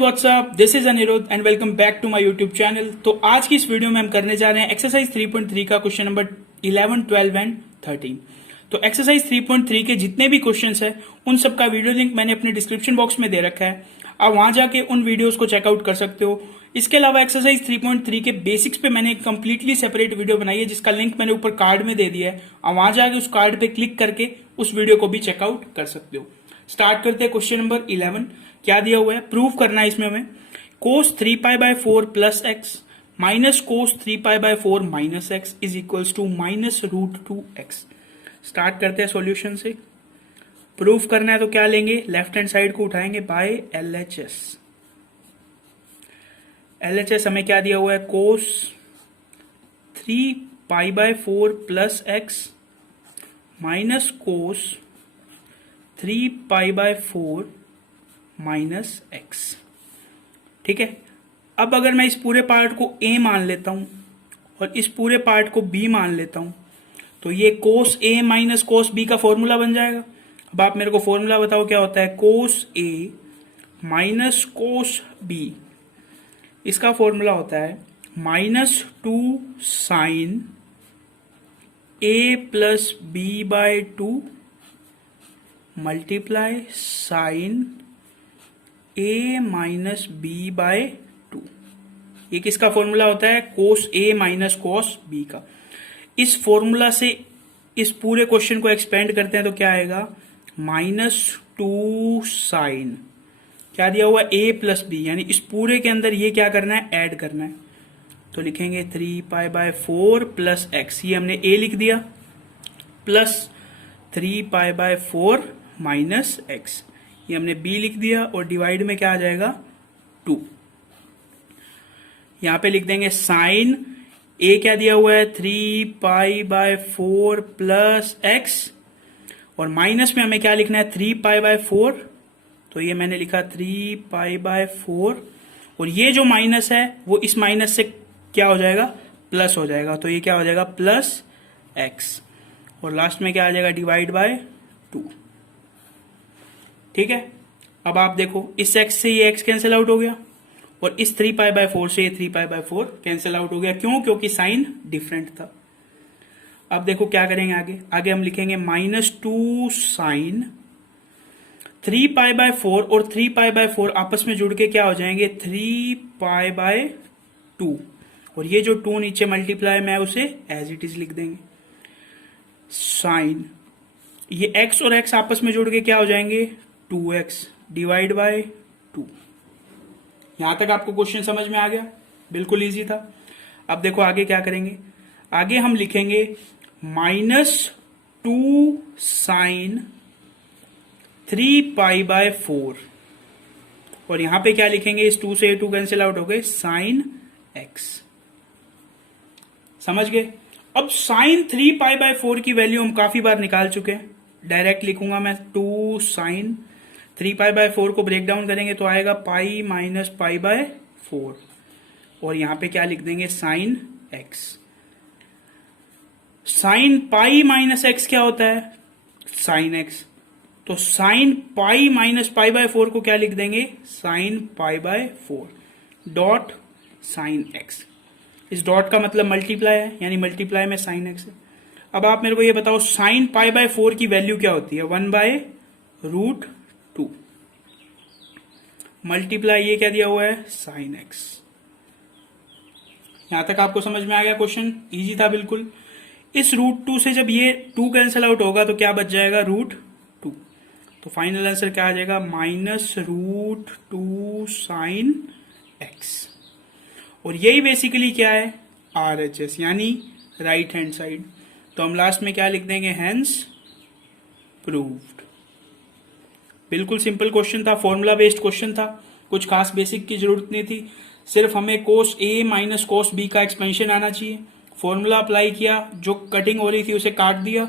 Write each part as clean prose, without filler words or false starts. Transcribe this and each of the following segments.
WhatsApp, this is Aniruddh and welcome back to my YouTube channel. तो आज की इस वीडियो में हम करने जा रहे हैं एक्सरसाइज 3.3 का क्वेश्चन नंबर 11, 12 एंड 13। तो एक्सरसाइज 3.3 के जितने भी क्वेश्चंस हैं उन सब का वीडियो लिंक मैंने अपने डिस्क्रिप्शन बॉक्स में दे रखा है, आप वहां जाके उन वीडियोस को चेकआउट कर सकते हो। इसके अलावा एक्सरसाइज 3.3 के बेसिक्स पे मैंने एक कंप्लीटली सेपरेट वीडियो बनाई है जिसका लिंक मैंने ऊपर कार्ड में दे दिया है, आप वहां जाके उस कार्ड पे क्लिक करके उस वीडियो को भी चेकआउट कर सकते हो। स्टार्ट करते हैं क्वेश्चन नंबर 11। क्या दिया हुआ है, प्रूव करना है इसमें हमें cos 3π/4 plus x minus cos 3π/4 minus x is equals to minus √2x। Start करते हैं सॉल्यूशन से। प्रूफ करना है तो क्या लेंगे, लेफ्ट हैंड साइड को उठाएंगे बाय LHS। LHS हमें क्या दिया हुआ है, cos 3π/4 plus x minus cos 3π/4 minus x. ठीक है, अब अगर मैं इस पूरे पार्ट को a मान लेता हूं और इस पूरे पार्ट को b मान लेता हूं तो ये cos a minus cos b का फॉर्मूला बन जाएगा। अब आप मेरे को फॉर्मूला बताओ क्या होता है, cos a minus cos b, इसका फॉर्मूला होता है -2 sine a plus b/2 multiply sine a minus b/2। ये किसका फॉर्मूला होता है, cos a minus cos b का। इस फॉर्मूला से इस पूरे क्वेश्चन को एक्सपेंड करते हैं तो क्या आएगा, -2 साइन क्या दिया हुआ a प्लस b, यानी इस पूरे के अंदर ये क्या करना है, ऐड करना है। तो लिखेंगे 3π/4 प्लस एक्स, ये हमने a लिख दिया, प्लस 3π/4 माइनस एक्स, ये हमने b लिख दिया, और डिवाइड में क्या आ जाएगा 2। यहां पे लिख देंगे साइन a क्या दिया हुआ है 3π/4 प्लस एक्स, और माइनस में हमें क्या लिखना है 3π/4, तो ये मैंने लिखा 3π/4, और ये जो माइनस है वो इस माइनस से क्या हो जाएगा, प्लस हो जाएगा, तो ये क्या हो जाएगा प्लस एक्स, और लास्ट में क्या आ जाएगा डिवाइड बाय 2। ठीक है, अब आप देखो इस x से ये x कैंसिल आउट हो गया और इस 3π/4 से ये 3π/4 कैंसिल आउट हो गया। क्यों, क्योंकि साइन डिफरेंट था। अब देखो क्या करेंगे आगे हम लिखेंगे -2 साइन 3π/4 और 3π/4 आपस में जुड़ के क्या हो जाएंगे 3π/2, और ये जो 2 नीचे मल्टीप्लाई में है उसे एज इट इज लिख देंगे। साइन ये x और x आपस में जुड़ के क्या हो जाएंगे 2x डिवाइड बाय 2। यहां तक आपको क्वेश्चन समझ में आ गया, बिल्कुल इजी था। अब देखो आगे क्या करेंगे, आगे हम लिखेंगे -2 साइन 3π/4, और यहां पे क्या लिखेंगे, इस 2 से 2 कैंसिल आउट हो गए, साइन x। समझ गए। अब साइन 3π/4 की वैल्यू हम काफी बार निकाल चुके हैं, डायरेक्ट लिखूंगा मैं 2 साइन 3π/4 को ब्रेक डाउन करेंगे तो आएगा पाई माइनस π/4, और यहां पे क्या लिख देंगे sine x। Sine pi minus x क्या होता है, साइन x, तो साइन पाई माइनस π/4 को क्या लिख देंगे, साइन π/4 डॉट साइन x। इस डॉट का मतलब मल्टीप्लाई है, यानी मल्टीप्लाई में साइन x है। अब आप मेरे को ये बताओ साइन π/4 की वैल्यू क्या होती है, 1/√2 मल्टीप्लाई ये क्या दिया हुआ है साइन x। यहां तक आपको समझ में आ गया, क्वेश्चन इजी था बिल्कुल। इस √2 से जब ये 2 कैंसिल आउट होगा तो क्या बच जाएगा √2, तो फाइनल आंसर क्या आ जाएगा -√2 साइन x, और यही बेसिकली क्या है RHS यानी राइट हैंड साइड। तो हम लास्ट में क्या लिख देंगे, हेंस प्रूव्ड। बिल्कुल सिंपल क्वेश्चन था, फॉर्मूला बेस्ड क्वेश्चन था, कुछ खास बेसिक की जरूरत नहीं थी, सिर्फ हमें cos a minus cos b का एक्सपेंशन आना चाहिए। फॉर्मूला अप्लाई किया, जो कटिंग हो रही थी उसे काट दिया,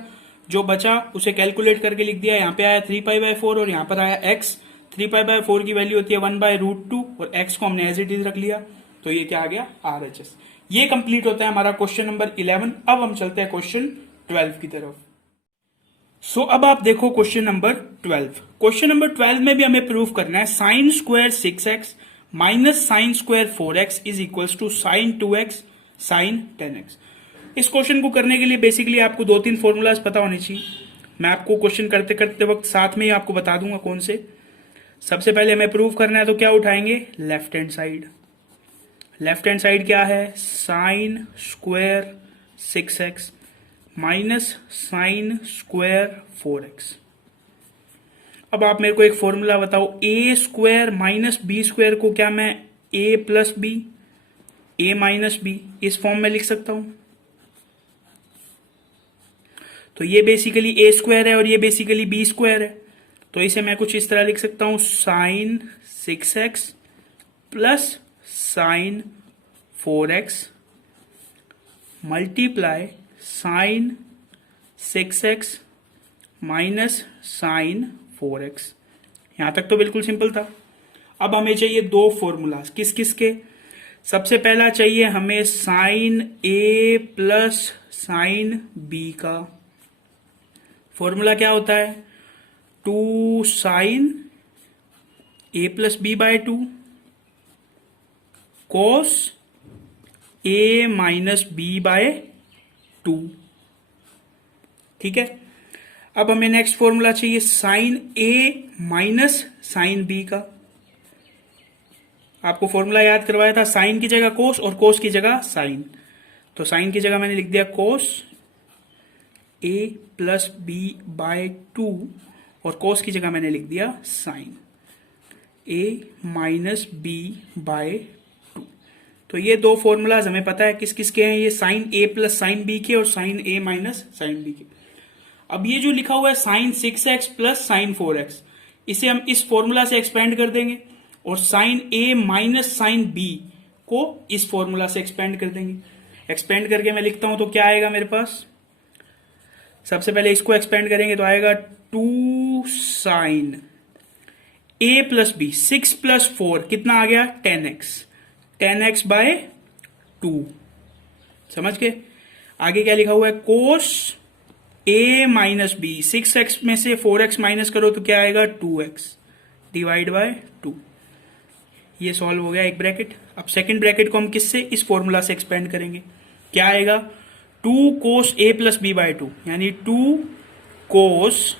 जो बचा उसे कैलकुलेट करके लिख दिया। यहाँ पे आया 3π/4 और यहाँ पर आया x। 3π/4 की वैल्यू होती है 1/√2 और x को हमने एज इट इज रख लिया, तो ये क्या आ गया RHS। ये कंप्लीट होता है हमारा क्वेश्चन नंबर 11। अब हम चलते हैं क्वेश्चन 12 की तरफ। अब आप देखो क्वेश्चन नंबर 12। क्वेश्चन नंबर 12 में भी हमें प्रूफ करना है sine square 6x minus sine square 4x is equals to sine 2x sine 10x। इस क्वेश्चन को करने के लिए बेसिकली आपको 2-3 फॉर्मूलाज पता होने चाहिए। मैं आपको क्वेश्चन करते करते वक्त साथ में ही आपको बता दूंगा कौन से। सबसे पहले हमें प्रूव करना है तो क्या उठाएंगे, left hand side. Left hand side क्या है, sine square 6x minus sine square 4x। अब आप मेरे को एक फॉर्मूला बताओ, ए स्क्वायर माइनस बी स्क्वायर को क्या मैं ए प्लस बी, ए माइनस बी इस फॉर्म में लिख सकता हूं? तो ये बेसिकली ए स्क्वायर है और ये बेसिकली बी स्क्वायर है, तो इसे मैं कुछ इस तरह लिख सकता हूं, sine 6x plus sine 4x multiply sine 6x minus sine 4x। यहां तक तो बिल्कुल सिंपल था। अब हमें चाहिए दो फॉर्मूलाज, किस किस के। सबसे पहला चाहिए हमें साइन ए प्लस साइन बी का। फॉर्मूला क्या होता है, 2 साइन ए प्लस बी बाय 2 कोस ए माइनस बी बाय 2। ठीक है। अब हमें नेक्स्ट फॉर्मूला चाहिए साइन ए माइनस साइन बी का। आपको फॉर्मूला याद करवाया था, साइन की जगह कोस और कोस की जगह साइन। तो साइन की जगह मैंने लिख दिया कोस ए प्लस बी बाय 2 और कोस की जगह मैंने लिख दिया साइन ए माइनस बी बाय 2। तो ये दो फॉर्मूलाज हमें पता है किस किस के हैं, ये साइन ए प्लस साइन बी के और साइन ए माइनस साइन बी के। अब ये जो लिखा हुआ है sign 6x plus sine 4x, इसे हम इस फॉर्मूला से एक्सपेंड कर देंगे और साइन ए माइनस साइन बी को इस फॉर्मूला से एक्सपेंड कर देंगे। एक्सपेंड करके मैं लिखता हूं तो क्या आएगा मेरे पास, सबसे पहले इसको एक्सपेंड करेंगे तो आएगा 2 साइन ए प्लस बी, 6 प्लस 4 कितना आ गया 10x, 10x बाय 2। समझ के आगे क्या लिखा हुआ है, कोस ए माइनस बी, 6x में से 4x माइनस करो तो क्या आएगा 2x डिवाइड बाय 2। ये सॉल्व हो गया एक ब्रैकेट। अब सेकंड ब्रैकेट को हम किससे, इस फॉर्मूला से एक्सपेंड करेंगे। क्या आएगा 2 कोस ए प्लस बी बाय 2, यानी 2 कोस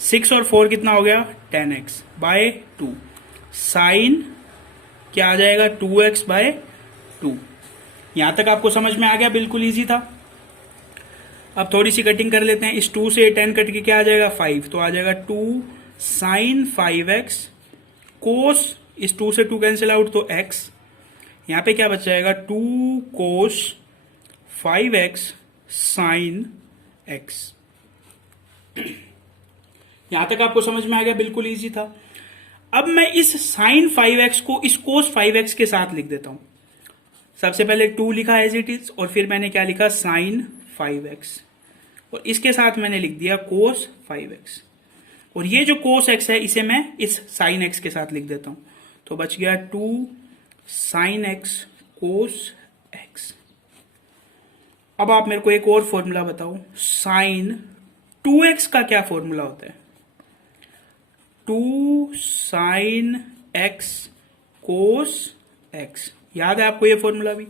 6 और 4 कितना हो गया 10x बाय 2 साइन क्या आ जाएगा 2x बाय 2। यहां तक आपको समझ में आ गया, बिल्कुल इजी था। अब थोड़ी सी कटिंग कर लेते हैं, इस 2 से 10 कट के क्या आ जाएगा 5, तो आ जाएगा 2 साइन 5x कोस, इस 2 से 2 कैंसिल आउट तो x, यहां पे क्या बच जाएगा 2 कोस 5x साइन x। यहां तक आपको समझ में आ गया, बिल्कुल इजी था। अब मैं इस साइन 5x को इस कोस 5x के साथ लिख देता हूं। सबसे पहले 2 लिखा एज इट इज और फिर मैंने क्या लिखा साइन 5x और इसके साथ मैंने लिख दिया कोस 5x और ये जो कोस x है इसे मैं इस साइन x के साथ लिख देता हूं, तो बच गया 2 साइन x कोस x। अब आप मेरे को एक और फॉर्मूला बताओ, साइन 2x का क्या फॉर्मूला होता है, 2 साइन x कोस x। याद है आपको ये फॉर्मूला भी,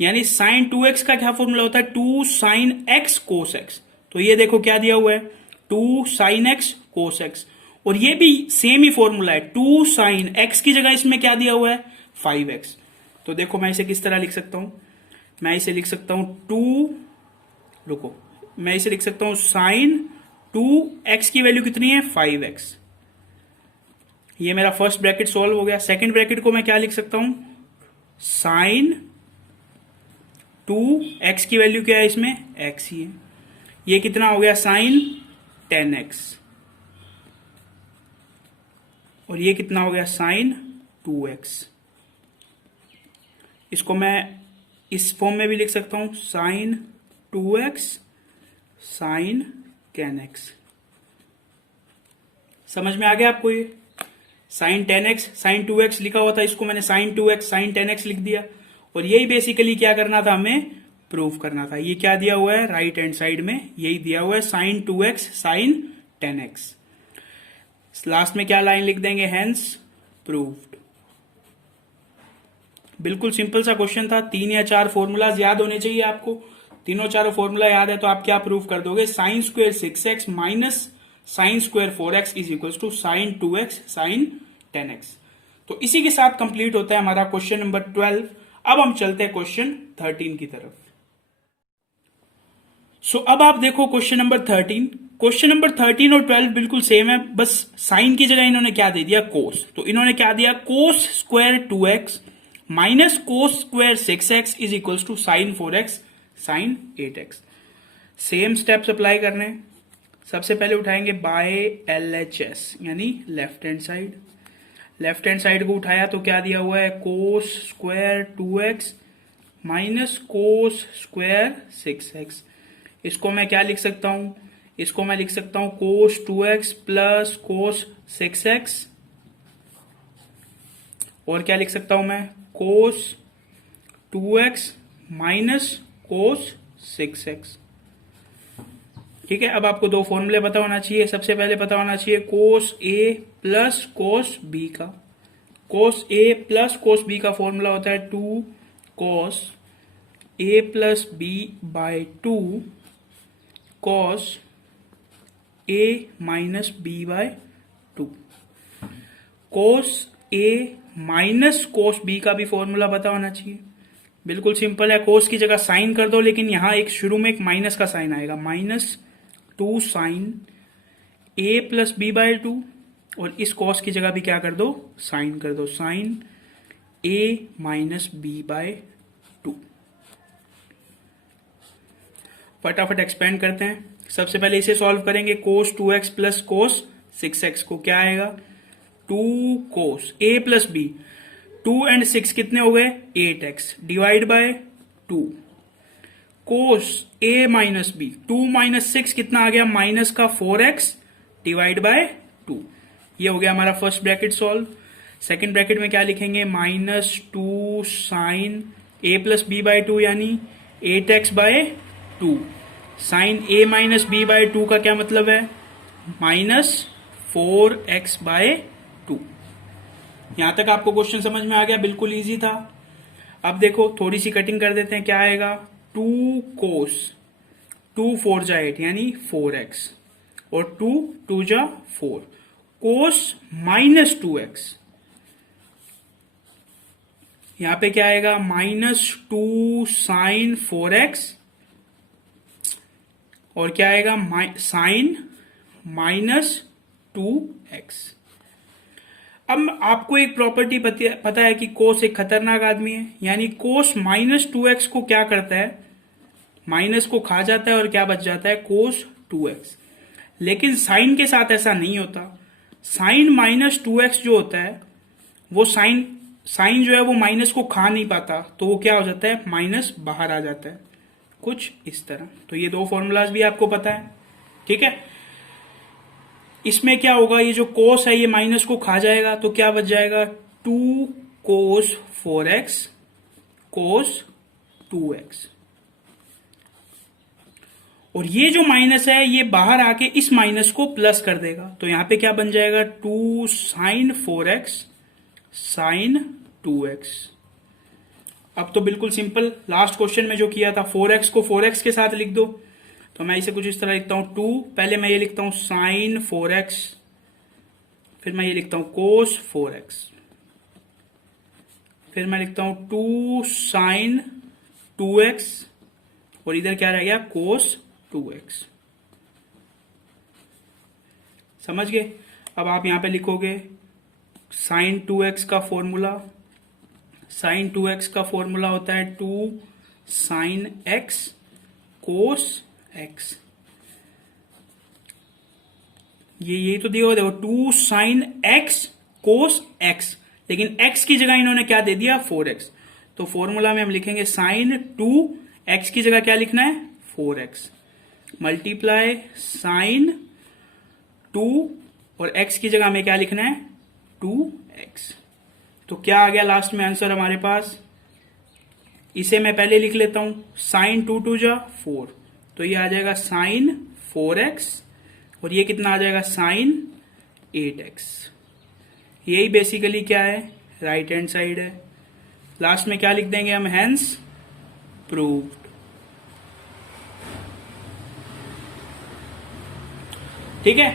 यानी साइन 2x का क्या फॉर्मूला होता है 2 साइन x कोस x। तो ये देखो क्या दिया हुआ है 2 साइन x कोस x और ये भी सेम ही फॉर्मूला है, 2 साइन x की जगह इसमें क्या दिया हुआ है 5x। तो देखो मैं इसे किस तरह लिख सकता हूं, मैं इसे लिख सकता हूं 2, रुको, मैं इसे लिख सकता हूं साइन 2x की वैल्यू कितनी है 5x। ये मेरा फर्स्ट ब्रैकेट सॉल्व हो गया। सेकंड ब्रैकेट को मैं क्या लिख सकता हूं, साइन 2x की वैल्यू क्या है इसमें x ही है, ये कितना हो गया साइन 10x और ये कितना हो गया साइन 2x। इसको मैं इस फॉर्म में भी लिख सकता हूं साइन 2x साइन 10x। समझ में आ गया आपको, ये साइन 10x साइन 2x लिखा हुआ था, इसको मैंने साइन 2x साइन 10x लिख दिया और यही बेसिकली क्या करना था हमें प्रूव करना था। ये क्या दिया हुआ है राइट हैंड साइड में, यही दिया हुआ है sign 2x sine 10x। Last में क्या लाइन लिख देंगे, हेंस प्रूव्ड। बिल्कुल सिंपल सा क्वेश्चन था, 3 या 4 फॉर्मूलाज याद होने चाहिए आपको। तीनों चारों फॉर्मूला याद है तो आप क्या प्रूव कर दोगे, sine square 6x minus sine square 4x is equal to sine 2x sine 10x। तो इसी के साथ कंप्लीट होता है हमारा क्वेश्चन नंबर 12। अब हम चलते हैं क्वेश्चन 13 की तरफ। सो अब आप देखो क्वेश्चन नंबर 13। क्वेश्चन नंबर 13 और 12 बिल्कुल सेम है, बस साइन की जगह इन्होंने क्या दे दिया, कोस। तो इन्होंने क्या दिया, cos square 2x minus cos square 6x is equal to sine 4x sine 8x। Same steps apply करने। सबसे पहले उठाएंगे बाय LHS यानी left hand side. Left hand side को उठाया तो क्या दिया हुआ है, cos square 2x minus cos square 6x। इसको मैं क्या लिख सकता हूं, इसको मैं लिख सकता हूं कोस 2x प्लस कोस 6x, और क्या लिख सकता हूं मैं, कोस 2x माइनस कोस 6x। ठीक है, अब आपको दो फॉर्मूले पता होना चाहिए। सबसे पहले पता होना चाहिए cos A plus cos B का। Cos A plus cos B का फॉर्मूला होता है 2 cos A plus B by 2 cos A minus B by 2। Cos A minus cos B का भी फॉर्मूला पता होना चाहिए। बिल्कुल सिंपल है, कोस की जगह साइन कर दो, लेकिन यहां एक शुरू में एक माइनस का साइन आएगा, minus 2 sine A plus B by 2, और इस कॉस की जगह भी क्या कर दो, साइन कर दो, sine A minus B by 2। फटाफट एक्सपेंड करते हैं। सबसे पहले इसे सॉल्व करेंगे, कोस 2x प्लस कोस 6x को क्या आएगा, 2 cos A plus B, 2 and 6 कितने हो गए, 8x divide by 2, cos A minus B, 2 minus 6 कितना आ गया, माइनस का 4x डिवाइड बाय 2। ये हो गया हमारा first bracket solve. Second bracket में क्या लिखेंगे, minus 2 sine A plus B by 2 यानी 8x by 2। Sine A minus B by 2 का क्या मतलब है, माइनस 4x बाय 2। यहां तक आपको क्वेश्चन समझ में आ गया, बिल्कुल इजी था। अब देखो थोड़ी सी कटिंग कर देते हैं, क्या आएगा, 2 कोस 2 4 जा 8 यानी 4x, और 2 2 जा 4, कोस माइनस 2x, यहां पे क्या आएगा, माइनस 2 साइन 4x, और क्या आएगा, साइन माइनस 2x। अब आपको एक प्रॉपर्टी पता है कि कोस एक खतरनाक आदमी है, यानी कोस माइनस 2x को क्या करता है, माइनस को खा जाता है और क्या बच जाता है, कोस 2x। लेकिन साइन के साथ ऐसा नहीं होता। साइन माइनस 2x जो होता है वो साइन जो है वो माइनस को खा नहीं पाता, तो वो क्या हो जाता है, माइनस बाहर आ जाता है, कुछ इस तरह। तो ये दो फॉर्मूलाज भी आपको पता है, ठीक है। इसमें क्या होगा, ये जो कोस है ये माइनस को खा जाएगा, तो क्या बच जाएगा, 2 कोस 4x कोस 2x, और ये जो माइनस है ये बाहर आके इस माइनस को प्लस कर देगा, तो यहां पे क्या बन जाएगा, 2 साइन 4x साइन 2x। अब तो बिल्कुल सिंपल, लास्ट क्वेश्चन में जो किया था 4x को 4x के साथ लिख दो, तो मैं इसे कुछ इस तरह लिखता हूं, 2 पहले मैं ये लिखता हूं साइन 4x, फिर मैं ये लिखता हूं कोस 4x, फिर मैं लिखता हूं 2 साइन 2x, और इधर क्या रह गया, कोस 2x। समझ गए। अब आप यहां पे लिखोगे साइन 2x का फॉर्मूला, साइन 2x का फॉर्मूला होता है 2 साइन x कोस x। ये यही तो दिया, देखो 2 साइन x कोस x, लेकिन x की जगह इन्होंने क्या दे दिया, 4x। तो फॉर्मूला में हम लिखेंगे साइन 2x की जगह क्या लिखना है, 4x, मल्टीप्लाई साइन 2, और x की जगह हमें क्या लिखना है, 2x। तो क्या आ गया लास्ट में आंसर हमारे पास, इसे मैं पहले लिख लेता हूं, साइन 2 2 जा 4, तो ये आ जाएगा साइन 4x, और ये कितना आ जाएगा, साइन 8x। यही बेसिकली क्या है, राइट हैंड साइड है। लास्ट में क्या लिख देंगे हम, हेंस प्रूव्ड। ठीक है,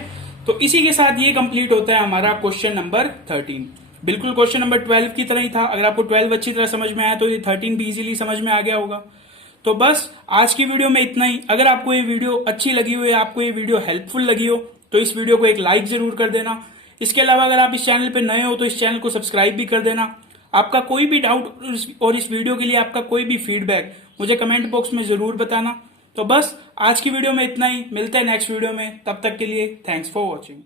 तो इसी के साथ ये कंप्लीट होता है हमारा क्वेश्चन नंबर 13। बिल्कुल क्वेश्चन नंबर 12 की तरह ही था। अगर आपको 12 अच्छी तरह समझ में आया तो ये 13 भी इजीली समझ में आ गया होगा। तो बस आज की वीडियो में इतना ही। अगर आपको ये वीडियो अच्छी लगी हो या आपको ये वीडियो हेल्पफुल लगी हो तो इस वीडियो को एक लाइक जरूर कर देना। इसके अलावा अगर आप इस चैनल पे नए हो तो इस चैनल को सब्सक्राइब भी कर देना। आपका कोई भी डाउट और इस वीडियो के लिए आपका कोई भी फीडबैक मुझे कमेंट बॉक्स में जरूर बताना। तो बस आज की वीडियो में इतना ही। मिलते हैं नेक्स्ट वीडियो में, तब तक के लिए थैंक्स फॉर वॉचिंग।